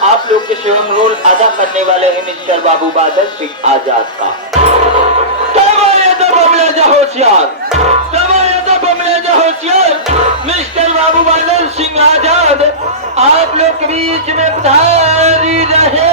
आप लोग के स्वयं रोल अदा करने वाले हैं मिस्टर बाबू बादल सिंह आजाद का। होशियार मिस्टर बाबू बादल सिंह आजाद आप लोग के बीच में पधारी रहे।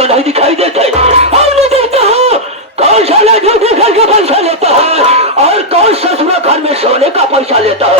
नहीं दिखाई देते हमने देखता हूँ कौन सा लड़की घर का पैसा लेता है और कौन ससुर घर में सोने का पैसा लेता है।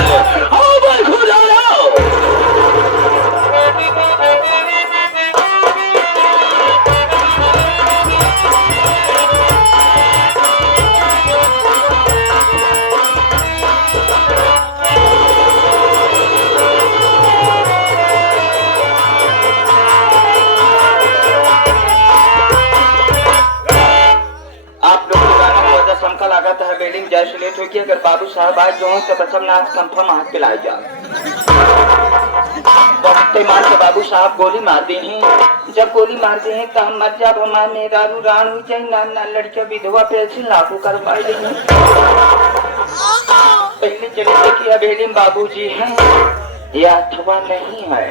बिल्डिंग जैसे लेट हो कि अगर बाबू साहब आज जो तो बसम नाच कंफर्म हाथ पिलाए जा बहुत मान के बाबू साहब गोली मार दी हैं। जब गोली मार दी हैं तो हम मर जा हमारे मेहरारू रान हो जाए ना ना लड़कियां विधवा पेंशन लागू कर पाए नहीं। पहले चले देखिए बिल्डिंग बाबूजी हैं या अथवा नहीं है।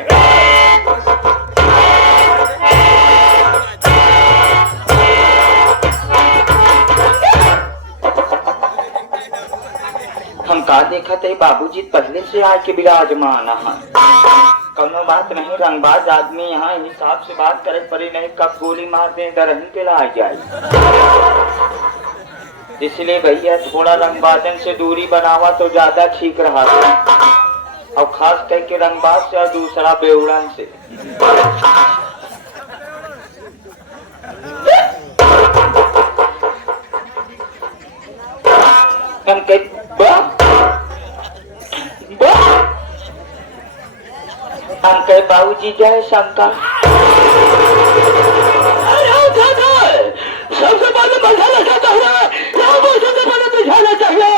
हम का देखा थे बाबूजी पहले से आके विराजमान है। कौनो बात नहीं रंगबाज आदमी यहाँ हिसाब से बात करे पड़ी नहीं कब गोली मार दे डर के ला जाए। इसलिए भैया थोड़ा रंगबाजन से दूरी बनावा तो ज्यादा ठीक रहा था और खास करके रंगबाज से और दूसरा बेउड़न से। अंकल बाबूजी जय शंकर। सबसे पहले मसाला खाता हुआ सबसे पहले दिखाना चाहिए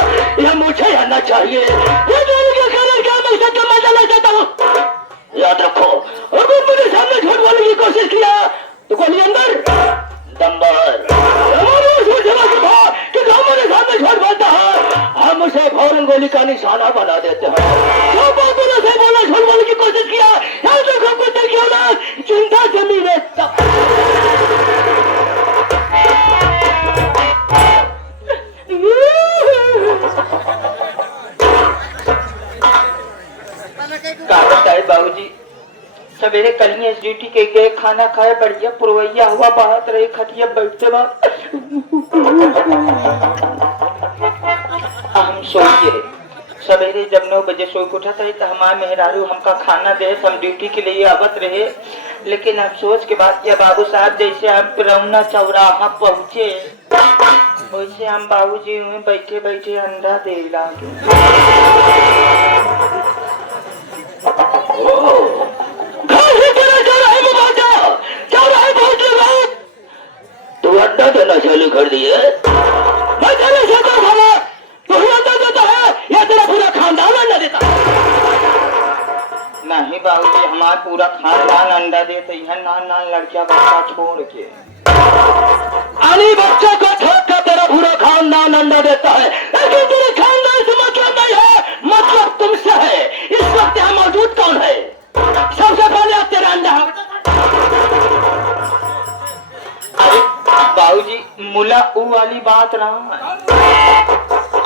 या मुझे आना चाहिए मसाला खाता हूँ। याद रखो अगर मेरे सामने झूठ बोलने की कोशिश किया तो गोली अंदर दम बाहर। कि जो मेरे सामने झूठ बोलता है हम उसे फौरन गोली का निशाना बना देते हैं। जो बोला झूठ बोलने की कोशिश किया चिंता जमी रहता। बाबूजी सवेरे कलिए ड्यूटी के गए खाना खाए बढ़िया पुरवैया हुआ बाहर रहे खटिया बैठते वक्त हम सोइए सवेरे जब 9 बजे सो उठा था तो हमारे मेहरारू हमका खाना दे हम ड्यूटी के लिए आवत रहे। लेकिन अफसोस के बाद या बाबू साहब जैसे हम पिरौना चौराहा पहुँचे वैसे हम बाबूजी में बैठे बैठे अंडा दे लागे। तू अंडा देना चालू कर दिए नहीं बाबूजी हमारा पूरा खानदान अंडा देते हैं नान लड़कियां बच्चा छोड़ के बच्चा को छोड़ कर तेरा पूरा खानदान अंडा देता है। लेकिन तेरे खानदान से मतलब नहीं है मतलब तुमसे है। इस वक्त यहाँ मौजूद कौन है? सबसे पहले तेरा अंडा। अरे बाबूजी मुला ऊ वाली बात बात ना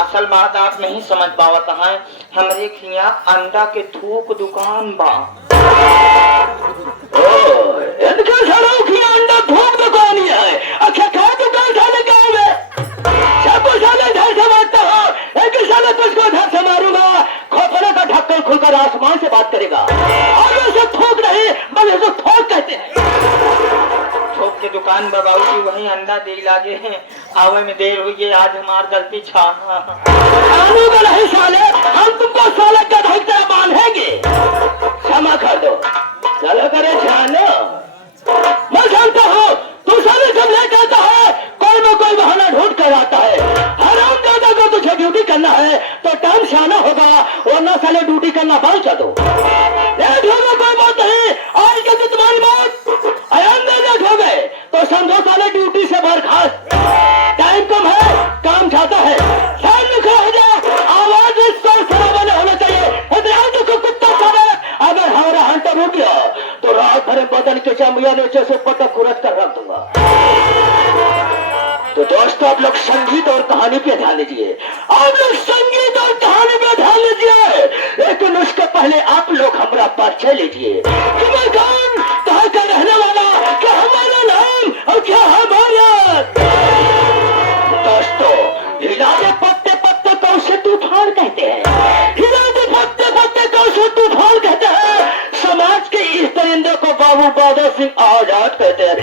असल बात आप नहीं समझ पावत है। हमरे खिया अंडा के थूक दुकान बा। इनके सड़ों की अंडा थूक दुकान ही है। अच्छा क्या दुकान साले गाँव में सब साले इधर से मारता हो, एक साले तुझको इधर से मारूंगा। खोपड़े का ढक्कन खुलकर आसमान से बात करेगा और वैसे थूक नहीं बल्कि उसको थोक कहते हैं। थोक के दुकान बाबू जी वही अंडा दे लागे हैं। आवे में देर हुई है, आज हमार गलती छाना खानू का नहीं साले, हम तुमको साले का ढंग से बांधेंगे। क्षमा कर दो चलो करे छानो। मैं जानता हूँ तू साले जब ले जाता है कोई न कोई बहाना ढूंढ कर आता है। हराम दादा को तुझे ड्यूटी करना है तो टाइम से आना होगा, वरना साले ड्यूटी करना बंद कर दो। लेट हो गए कोई बात नहीं, आज के दिन तुम्हारी बात अयंगे लेट हो गए तो समझो साले ड्यूटी से बर्खास्त। टाइम कम है, काम ज्यादा है। टाइम लिखा हो जाए, आवाज शोर शराबा नहीं होना चाहिए। कुत्ता साले अगर हमारा हंटर हो गया तो रात भर बदन के चमड़िया नीचे से पटक खुरच कर रख दूंगा। तो दोस्तों आप लोग संगीत और कहानी पे ध्यान दीजिए। आप लोग संगीत और कहानी पे ध्यान दीजिए, लेकिन उसके पहले आप लोग हमारा परिचय लीजिए कि मैं कौन, कहाँ का रहने वाला, क्या हमारा नाम और क्या हमारा। दोस्तों हिलाते पत्ते पत्ते को उसे तूफान कहते हैं। हिलाते पत्ते पत्ते को उसे तूफान कहते हैं। समाज के इस परिंदे को बाबू बादल सिंह आजाद कहते हैं।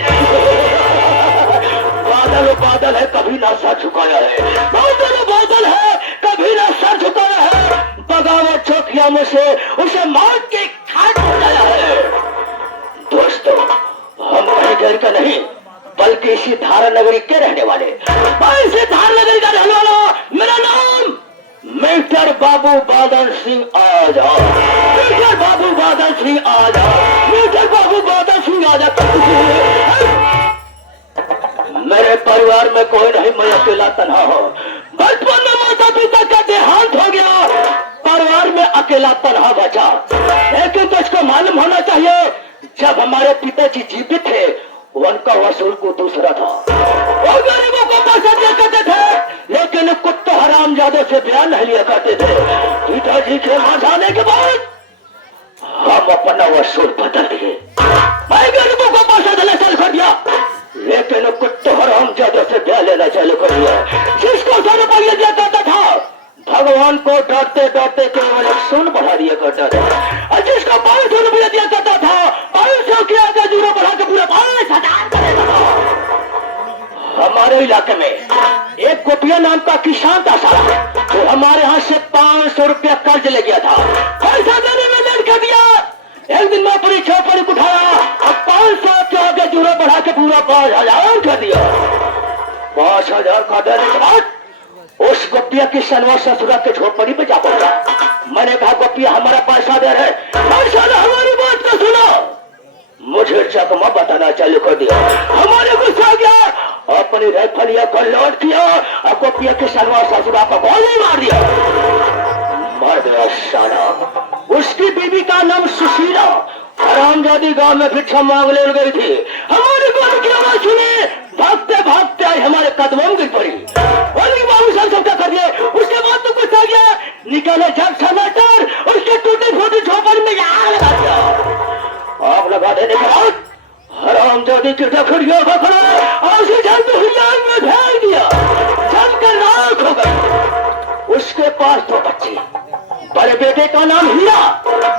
बादल बादल है कभी ना सर झुकाया है, बादल बादल है कभी ना सर झुकाया है। बगावत चौकिया में से उसे मौत के घाट उठाया है। दोस्तों हम कहीं घर का नहीं बल्कि इसी धारा नगरी के रहने वाले। मैं इसी धारा नगरी का रहने वाला, मेरा नाम मिस्टर बाबू बादल सिंह आजाद। मिस्टर बाबू बादल सिंह आजाद, मिस्टर बाबू बादल सिंह आजाद। मेरे परिवार में कोई नहीं, मैं अकेला तन्हा हूँ। बचपन में माता पिता का देहांत हो गया, परिवार में अकेला तन्हा बचा। लेकिन तुझको मालूम होना चाहिए जब हमारे पिताजी जीवित थे उनका वसूल को दूसरा था। वो गरीबों को पैसा दिया करते थे लेकिन कुत्ते हरामजादे से बयान नहीं लिया करते थे। पिताजी के मां जाने के बाद हम अपना वसूल बदल दिए। मैं गरीबों को पैसा देना चालू कर दिया लेकिन कुत्ते हरामजादे से बयान लेना चालू कर दिया। जिसको 100 रुपये दिया करता था भगवान को डरते डरते केवल 100 बढ़ा दिया करता था, और जिसको 500 रुपया दिया करता था 500 के आगे 0 बढ़ा के पूरा 5000 कर देता था। हमारे इलाके में एक गोपिया नाम का किसान था साला, जो हमारे यहाँ से 500 रुपया कर्ज ले गया था। पैसा देने में देर कर दिया। एक दिन मैं अपनी चौपड़ी उठाया और 500 के आगे 0 बढ़ा के पूरा 5000 कर दिया। 5000 का देने के बाद उस गोपिया की सनवा ससुरा के झोपड़ी पे जा पहुंचा। मैंने कहा गोपिया हमारा पैसा दे रहे, पैसा ने हमारी बात को सुना, मुझे चकमा बताना चालू कर दिया। हमारे गुस्सा गया, अपनी राइफलिया को लोड किया और गोपिया की सनवा ससुरा को गोली मार दिया। मर गया साला। उसकी बीवी का नाम सुशीला हरामजादी गांव में भिक्षा मांग ले गई थी। हमारी गोली की आवाज सुनी, भागते भागते आई हमारे कदमों में गिर पड़ी। बाबू साहब सबका कर दिए। उसके बाद तो कुछ आ गया, निकाले जब टमाटर उसके टूटी फूटी झोपड़ी में आग लगा दिया। आग लगा देने के बाद हरामजादी की टखड़ियों पकड़ा और उसे जलती हुई आग में फेंक दिया। जलकर राख हो गई। उसके पास 2 बच्चे, बड़े बेटे का नाम हीरा,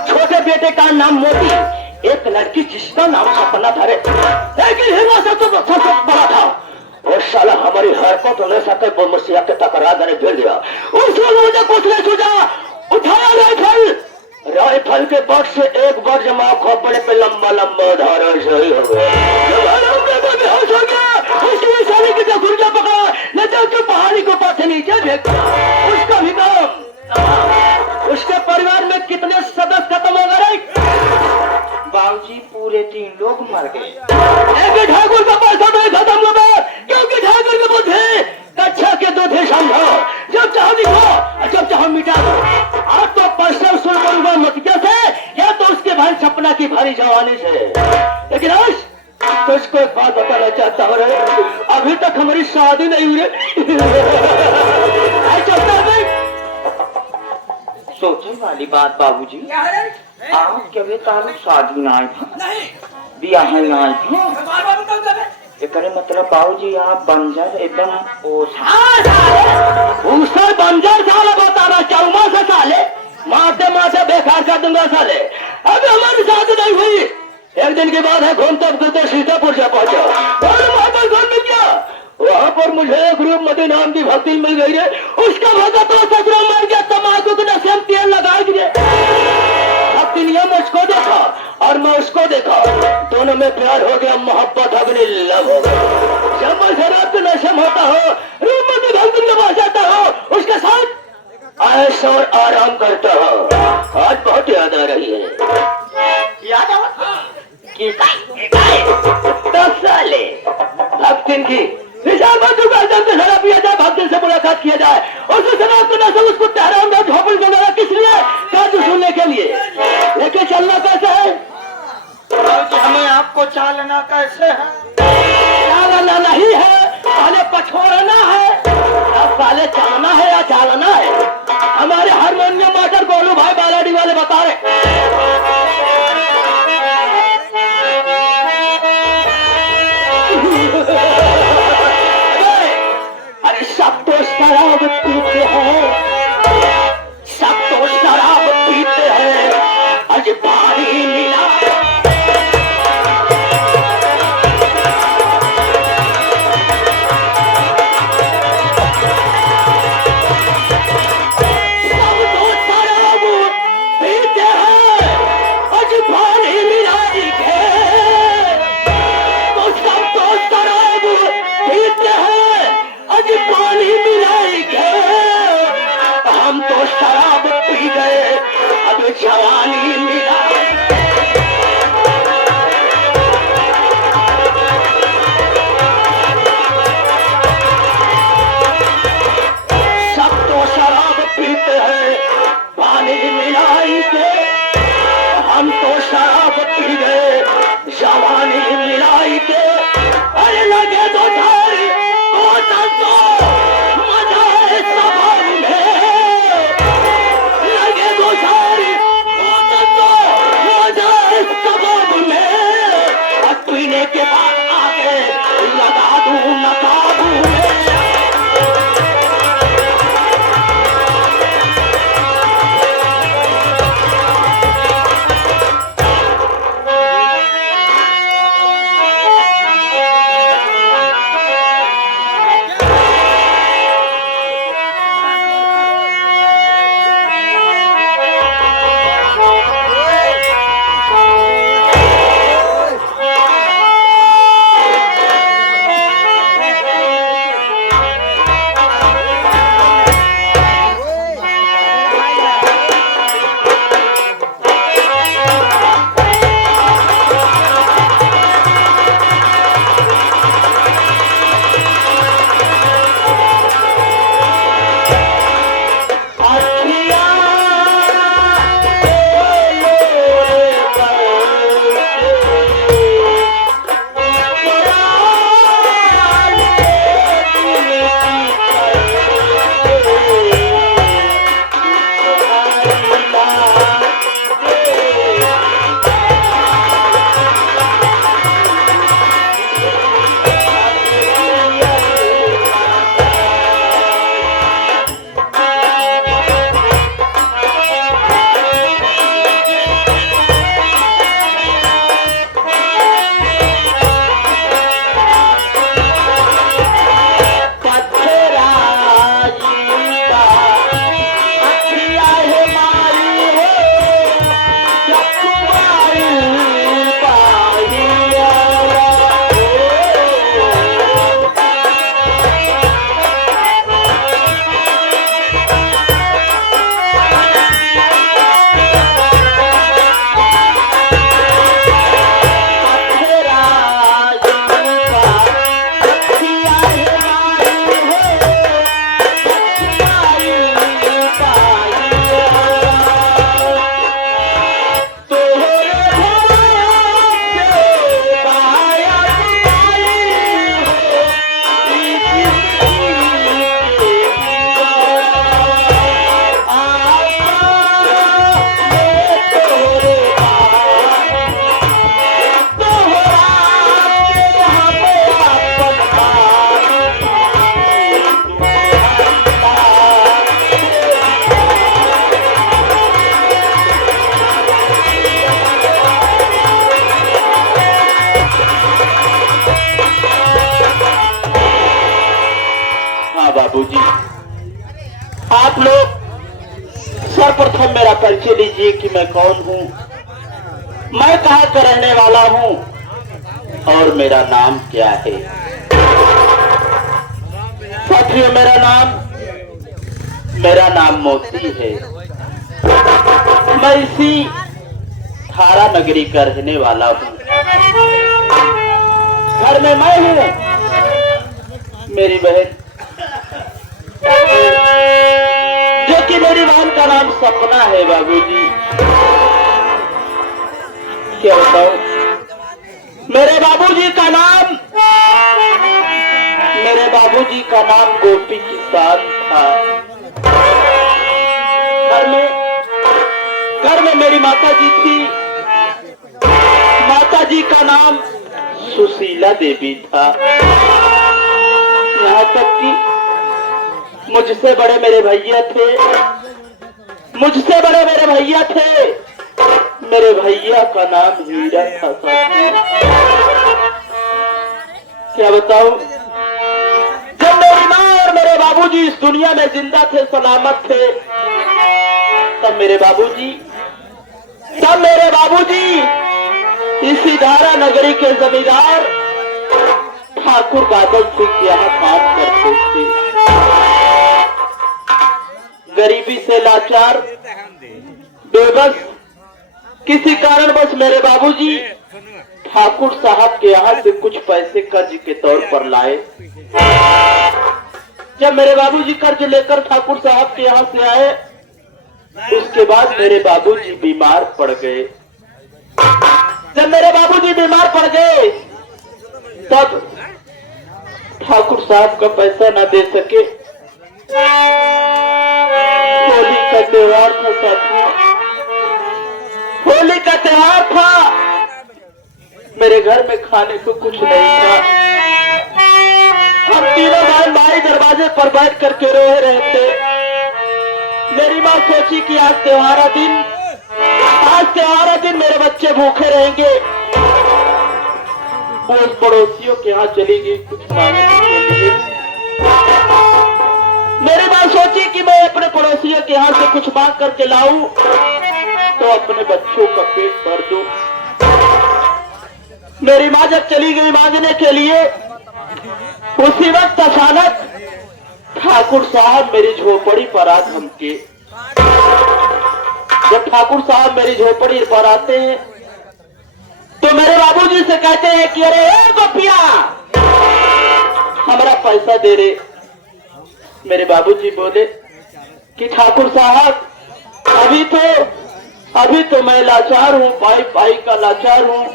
छोटे बेटे का नाम मोती, एक लड़की जिसका नाम सपना था। लेकिन हीरा सबसे बड़ा था। और साला हमारी हरकत होने सके वो मुझसे आके टकरा देने भेज दिया। उसने मुझे कुछ नहीं सूझा, उठाया राइफल के बट से एक बार जमा खोपड़े पे लंबा लंबा धारा सही हो गया। बेहोश हो गया। उसकी साली की गुर्जा पकड़ा, न तो पहाड़ी को पास नीचे फेंक दिया। उसका भी काम। उसके परिवार में कितने सदस्य खत्म हो गए? बाबूजी पूरे 3 लोग मर गए। एक ठाकुर का पैसा नहीं खत्म हो गया क्योंकि ठाकुर के बुद्धि कक्षा के 2 थे समझो। जब चाहो दिखो, जब चाहो मिटा दो। आप तो पैसा सुन करूंगा मतिया से या तो उसके भाई सपना की भारी जवानी से। लेकिन आज तुझको एक बात बताना चाहता हूँ, अभी तक हमारी शादी नहीं हुई। वाली बात बाबूजी, क्या है? आप कभी तारुक शादी ना आए था, नहीं ब्याह ना आए थे। बार बार बताओ तबे। एकरे मतलब बाबूजी आप बंजर एकदम ओस। हाँ साले उससे बंजर साले बताना चाहूंगा से साले माथे माथे बेकार कर दूंगा साले। अभी हमारी शादी नहीं हुई, एक दिन के बाद है घूमते फिरते सीतापुर से पहुंचा और वहां पर घूम में क्या, वहां पर मुझे एक रूप मती नाम की भक्ति मिल गई है। उसका भगत तो ससुरा मर गया, तमाकू के नशे में तेल लगा दिए। भक्ति ने मुझको देखा और मैं उसको देखा, दोनों में प्यार हो गया, मोहब्बत अग्नि लव हो गया। जब मैं शराब के नशे में होता हो, रूप मती भक्ति के पास जाता हो, उसके साथ ऐश और आराम करता हो। आज बहुत याद आ रही है। याद आवा? 10 साले भक्तिन की विशाल बंधु का जब से शराब पिया जाए, भक्तिन से मुलाकात किया जाए, उससे शराब के नशे उसको ठहराम में झोपड़ी वगैरह किस लिए, काजू सुनने के लिए। लेके चलना कैसे है, बाबूजी हमें आपको चालना कैसे है? चालना नहीं है, पहले पछोड़ना है। अब साले चलना है या चालना है, हमारे हारमोनियम मास्टर गोलू भाई बालाडी वाले बता रहे। अरे सब तो शराब पीते हैं, सब तो शराब पीते हैं, आज पानी मिला। शराब पी गए, अब जवानी मिला। सब तो शराब पीते हैं, पानी मिलाई के, हम तो शराब पी गए, जवानी मिलाई के। अरे लगे तो थारी बोतल तो मजा है सफर में, लगे तो थारी बोतल तो मजा हाँ बाबूजी, आप लोग सर्वप्रथम मेरा परिचय लीजिए कि मैं कौन हूँ, मैं कहाँ का रहने वाला हूँ और मेरा नाम क्या है। साथियों, मेरा नाम मोती है। मैं इसी थारा नगरी का रहने वाला हूँ। घर में मैं हूँ, मेरी बहन जो कि मेरी बहन का नाम सपना है। बाबूजी क्या बताऊं, मेरे बाबूजी का नाम गोपी किसान था। घर में मेरी माता जी थी। माता जी का नाम सुशीला देवी था। यहाँ तक कि मुझसे बड़े मेरे भैया थे। मेरे भैया का नाम हीरा था। क्या बताऊं, जब मेरी माँ और मेरे बाबूजी इस दुनिया में जिंदा थे, सलामत थे, तब मेरे बाबूजी इसी धारा नगरी के जमींदार ठाकुर बादल सिंह के यहाँ काम करते थे। गरीबी से लाचार, बेबस, किसी कारणवश मेरे बाबूजी ठाकुर साहब के यहाँ से कुछ पैसे कर्ज के तौर पर लाए। जब मेरे बाबूजी कर्ज लेकर ठाकुर साहब के यहाँ से आए, उसके बाद मेरे बाबूजी बीमार पड़ गए। जब मेरे बाबूजी बीमार पड़ गए, तब ठाकुर साहब का पैसा ना दे सके। होली का त्योहार था साथियों, होली का त्योहार था। मेरे घर में खाने को कुछ नहीं था। हम तीनों बहन भाई दरवाजे पर बैठ करके रो रहे थे। मेरी माँ सोची कि आज त्योहारा दिन मेरे बच्चे भूखे रहेंगे। वो उस पड़ोसियों के यहाँ चली गई कुछ मांगने के लिए। मेरी माँ सोची कि मैं अपने पड़ोसियों के यहाँ से कुछ मांग करके लाऊं तो अपने बच्चों का पेट भर दूं। मेरी माँ जब चली गई मांगने के लिए, उसी वक्त अचानक ठाकुर साहब मेरी झोपड़ी पर आ धमके। जब ठाकुर साहब मेरी झोपड़ी पर आते हैं तो मेरे बाबूजी से कहते हैं कि अरे गोपिया, हमारा पैसा दे रे। मेरे बाबूजी बोले कि ठाकुर साहब, अभी तो मैं लाचार हूँ, पाई का लाचार हूँ।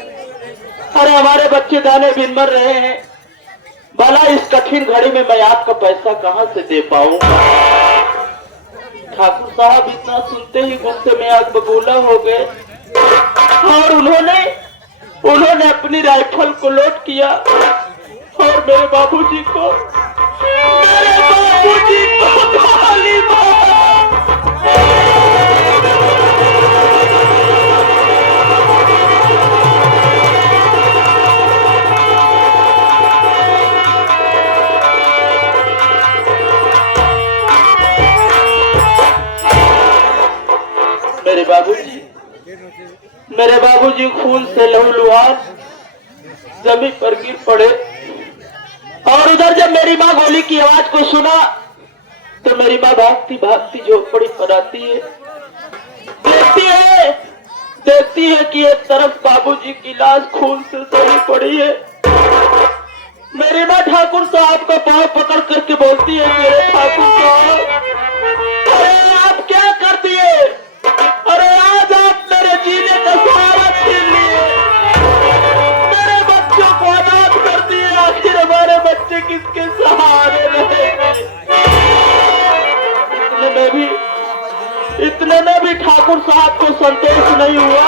अरे हमारे बच्चे दाने बिन मर रहे हैं, भला इस कठिन घड़ी में मैं आपका पैसा कहां से दे पाऊंगा। ठाकुर साहब इतना सुनते ही गुस्से में आग बबूला हो गए और उन्होंने अपनी राइफल को लोड किया और मेरे बाबूजी को गोली मारा। मेरे बाबूजी खून से लहूलुहान जमीन पर गिर पड़े। और उधर जब मेरी माँ गोली की आवाज को सुना तो मेरी माँ भागती झोपड़ी पर आती है। देखती है कि एक तरफ बाबूजी की लाश खून से सनी पड़ी है। मेरी माँ ठाकुर साहब का पांव पकड़ करके बोलती है, मेरे ठाकुर साहब, अरे आप क्या कर दिए? अरे आज आप मेरे जीने का सहारा छीन लिए, मेरे बच्चों को अनाथ कर दिए। आखिर हमारे बच्चे किसके सहारे रहेंगे? इतने में भी ठाकुर साहब को संतोष नहीं हुआ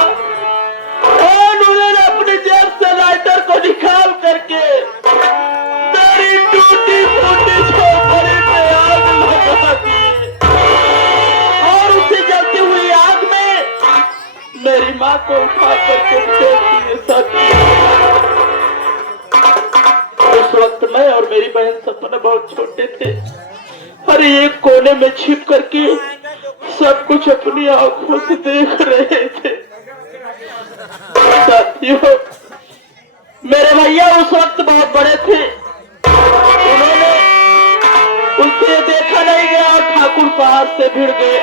और उन्होंने अपनी जेब से लाइटर को निकाल करके मेरी टूटी फूटी झोपड़ी पे आग लगा दी और उसी जलती हुई आग में मेरी माँ को उठा करके फेंक दिए। उस वक्त मैं और मेरी बहन सपना बहुत छोटे थे। अरे एक कोने में छिप करके सब कुछ अपनी आंखों से देख रहे थे। साथियों, मेरे भैया उस वक्त बहुत बड़े थे, उन्होंने उनसे देखा नहीं गया और ठाकुर साहब से भिड़ गए।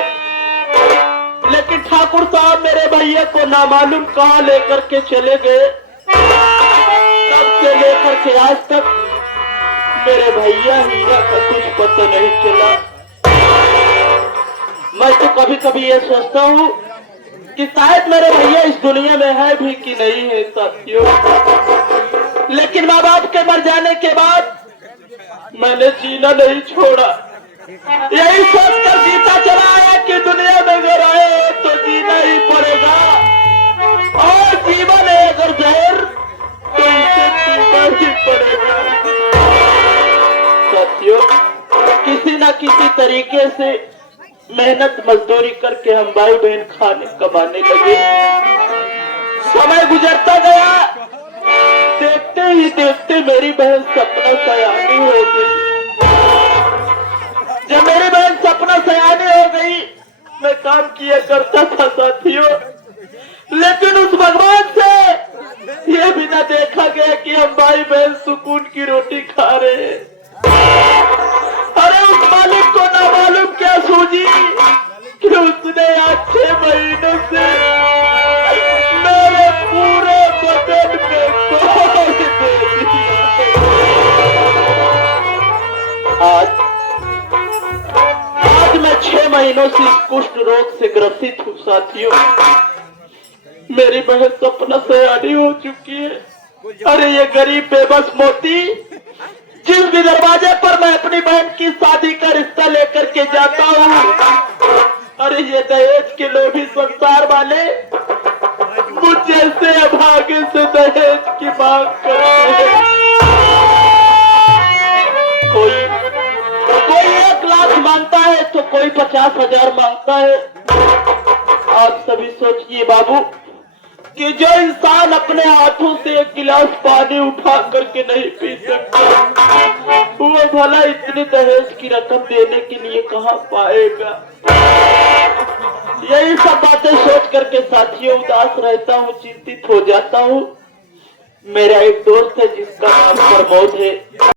लेकिन ठाकुर साहब मेरे भैया को नामालूम कहाँ लेकर के चले गए। तब से लेकर के आज तक मेरे भैया हीरा का कुछ पता नहीं चला। मैं तो कभी कभी ये सोचता हूँ कि शायद मेरे भैया इस दुनिया में है भी कि नहीं है साथियों। लेकिन माँ बाप के मर जाने के बाद मैंने जीना नहीं छोड़ा। यही सोचकर जीता चला आया कि दुनिया में अगर आए तो जीना ही पड़ेगा, और जीवन है अगर जहर तो इसे पीना ही पड़ेगा। साथियों, किसी न किसी तरीके से मेहनत मजदूरी करके हम भाई बहन खाने कमाने लगे। समय गुजरता गया, देखते ही देखते मेरी बहन सपना सयानी हो गई। जब मेरी बहन सपना सयानी हो गई, मैं काम किया करता था साथियों, लेकिन उस भगवान से ये भी ना देखा गया कि हम भाई बहन सुकून की रोटी खा रहे हैं। अरे उस मालिक को ना मालूम क्या सूझी कि उसने आज 6 महीनों से मेरे पूरे बदन में कोड दे दिया। आज मैं 6 महीनों से कुष्ठ रोग से ग्रसित हूँ साथियों। मेरी बहन सपना सयानी हो चुकी है। अरे ये गरीब बेबस मोती, जिस भी दरवाजे पर मैं अपनी बहन की शादी का रिश्ता लेकर के जाता हूँ, अरे ये दहेज के लोभी संसार वाले मुझ जैसे अभागे से दहेज की मांग करते हैं। कोई 1 लाख मांगता है तो कोई 50,000 मांगता है। आप सभी सोचिए बाबू कि जो इंसान अपने हाथों से 1 गिलास पानी उठा करके नहीं पी सकता, वो भला इतने दहेज की रकम देने के लिए कहाँ पाएगा। यही सब बातें सोच करके साथियों उदास रहता हूँ, चिंतित हो जाता हूँ। मेरा एक दोस्त है जिसका नाम प्रमोद है।